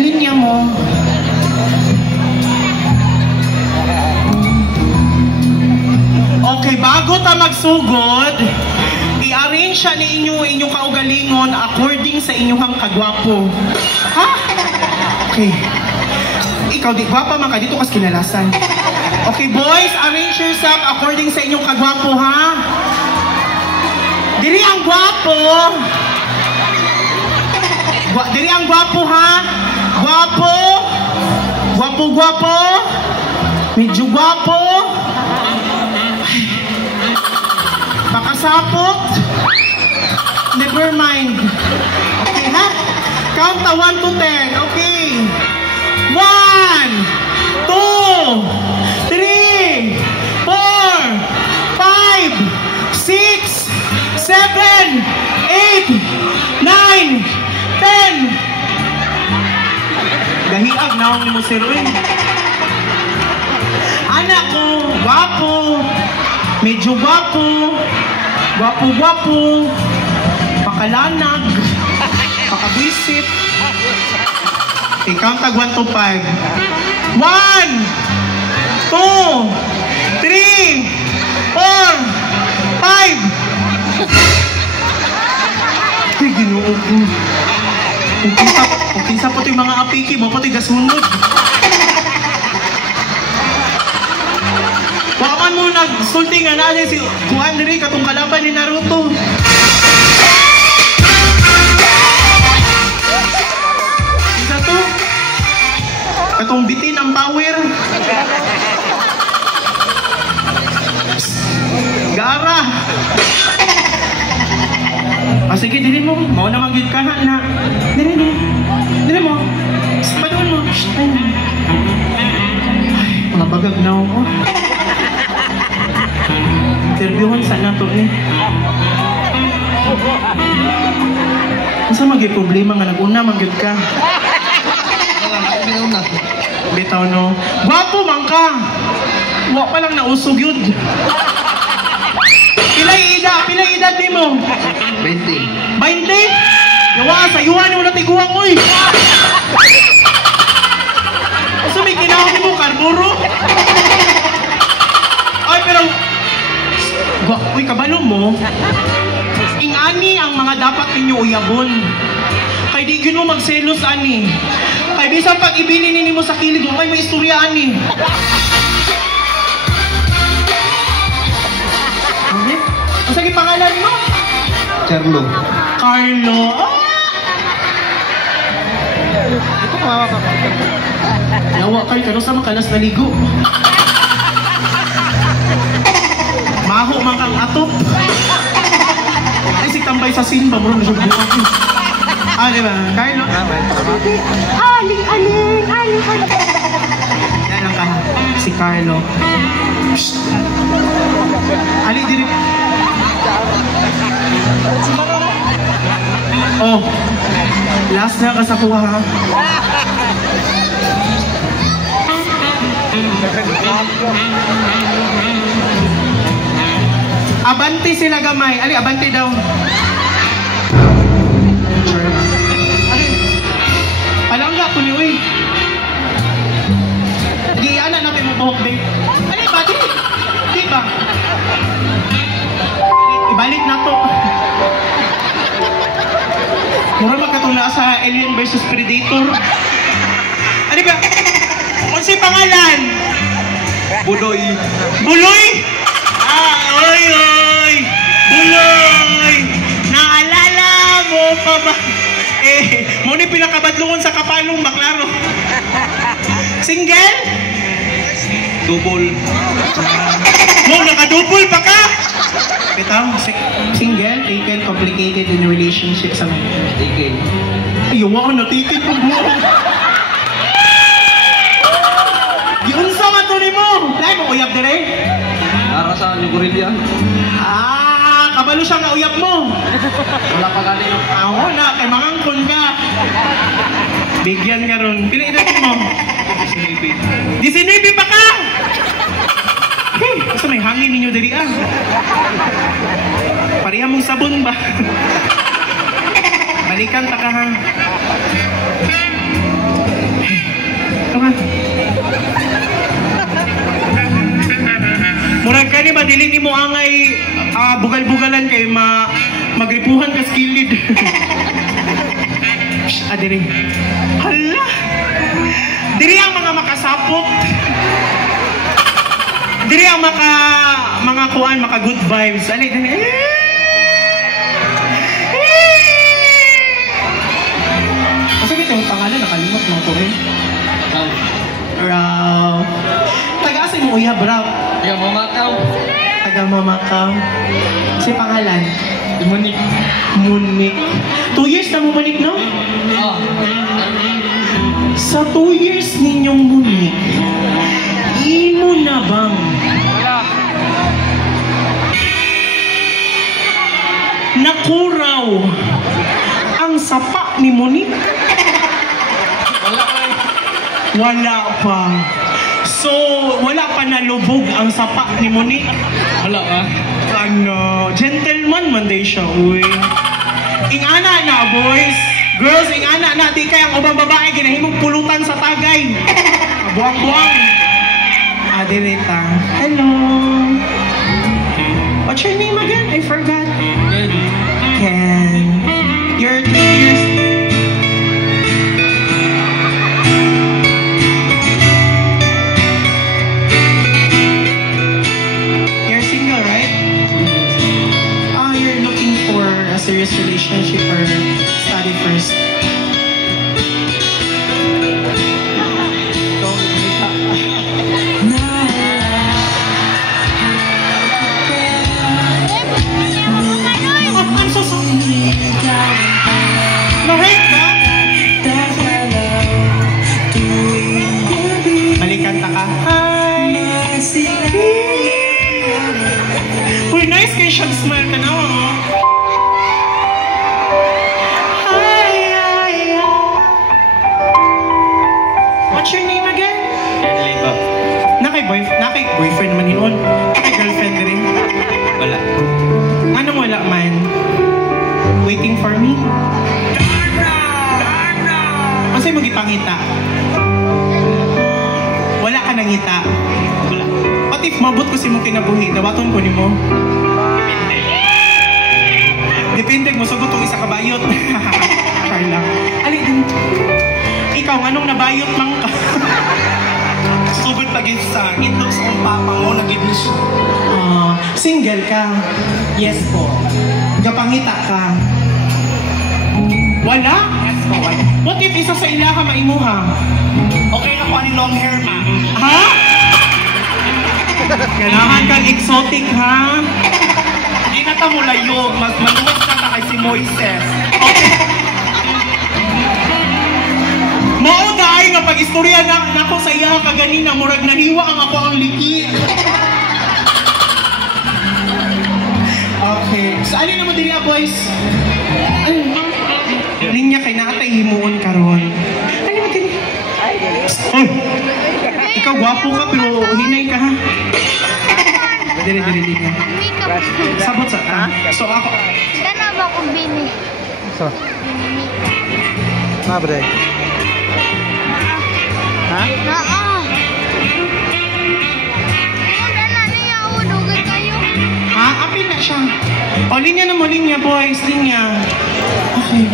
linya mo. Okay, bago ta magsugod, i-arrange siya ni inyong kaugalingon according sa inyong kagwapo. Ha? Okay. Ikaw di gwapa man ka dito kas kinalasan. Okay, boys, arrange yourself according sa inyong kagwapo, ha? Diri ang gwapo. Diri ang gwapo, ha? Gwapo. Gwapo. Medyo gwapo. Pakasapot. Never mind. Okay, ha? Count na 1 to 10. Okay. 1, 2, 3, 4, 5, 6, 7, 8, 9, 10. Gahiag na akong ni mo si Ruin. Anak ko, gwapo. Medyo gwapo. Gwapo. Pakalanag. Pakabwisit. Okay, count tag 1 to 5. 1, 2, 3, 4, 5. Ay, ginoo ko. Kung kinsa po ito yung mga apiki mo, pati gasunod. Waman mo nagsulti nga na si Kuan diri katong kalaban ni Naruto. Isa to? Katong bitin ang power. Gara. Sige, dili mo. Mao na manggid ka na. Dili mo. Padoon mo. Ay, mga bagag na ako. Interviewon sa nato ni. Asa magay problema nga nag-una manggid ka? Bitaw no. Gwapo man ka. Wa pa lang nausog yun. Pilay edad ni mo? 20. 20? Yawa, sayuhan mo na tiguang, uy! Asa may kinahon mo, karburo? Ay, pero... Uy, kabalo mo? Ingani ang mga dapat ninyo uyabon. Kay di yun mo magselos, ani. Kay bisan pag ibili nini mo sa kilig, may istorya, ani. Ang sige pangalan mo? Carlo. Carlo. Ito kawawa ka. Nawa kayo, kano sa makalas na ligo. Maho man kang atop. Ay, si tambay sa simba, bro, na siya buwan. Diba? Carlo? Aling. Yan lang ka, si Carlo. Ali, diri. Oh, last na ka sa kuha, ha? Abante sila gamay. Ali, abante daw. Ali, palangga ko ni, uy. Di, anak natin mo buhok, babe. Ali, bati. Di ba? Ibalik na to. Mura magkatula sa Alien vs Predator. Ano ba? Kung si pangalan? Buloy. Buloy? Oy! Buloy! Naalala mo pa ba? Mo ni pinakabadlungon sa kapalong baklaro. Single? Double. Mo, nakadouble pa ka? Bitaw, single, taken, complicated in relationships. Taken. Ayaw ako na, taken po mo. Giunsa man to ni mo. Dahil mo uyab dire? Para sa Nugurilya. Kabalo siya nga uyab mo. Wala pa galing. Ako na, kay mangangkon ka. Bigyan ka ron. Pili edad mo? 19 pa ka? Basta may hangin ninyo diri, Pareha mong sabon ba? Balikan ta ka, ha? Dagan kay magripuhan ka skilled. Diri. Hala. Diri ang mga makasapot. Diri ang mga kuan, maka good vibes. Ali, dali. Kasi ito yung pangalan, nakalimot mo ito eh. Raw. Taga-asay mo uyab, Raw. Taga Mamakaw. Taga Mamakaw. Kasi pangalan? Munik. Munik. 2 years na mo Munik, no? Ah. Sa 2 years ninyong Munik, imo na bang nakuraw ang sapa ni Munik? Wala pa. So, wala pa nalubog ang sapa ni Munik? Wala ka? Ano, gentleman man day siya, uy. Ingana na, boys. Girls, ingana na. Di kaya ang ubang babae, ginahimong pulutan sa tagay. Buwang-buwang. Adelita. Hello. What's your name again? I forgot. Ken. You're 2 years. You're single, right? You're looking for a serious relationship or study first? I'm so sorry. Mahit ka? Balikan ta ka. Hi! Uy, nice kayo siyang smile ka na, oh. Hi, hi, hi. What's your name again? Liba. Nakay boyfriend man yun. Nakay girlfriend rin. Wala. Anong wala man? Waiting for me? Kasi mo gipangita? Wala ka nang ngita? Wala. What if mabot ko si mong kinabuhi? Dawaton ko ni mo? Depende mo sagot kung isa ka bayot. Carla. Ali din. Ikaw, anong nabayot lang ka? Subod pagin sa itlog sa kong papa mo, nag-iblis. Single ka? Yes po. Gapangita ka? Wala? Yes po. What if isa sa ilaha maimuha? Okay na po ang long hair, ma. Ha? Kailangan kang exotic, ha? Hindi na ta mo layog. Mas maluwas ka na kay si Moises. Mao dahil nga pag-istorya na ako sa iya kaganina, murag nahiwa ang ako ang liki. Okay. So, alin na mo din boys? Linya kay nakatay himuon karon. Alin mo din? Oy! Ikaw gwapo ka pero hinay ka ha? Dili linya. Sabot sa ta. So ako. Kana ba kung bini? So. Mabre. Ha? Oo. Wala na niya, udugay kayo. Ha? Apin na siya. O, linya na mo, linya, boys. Linya. Okay.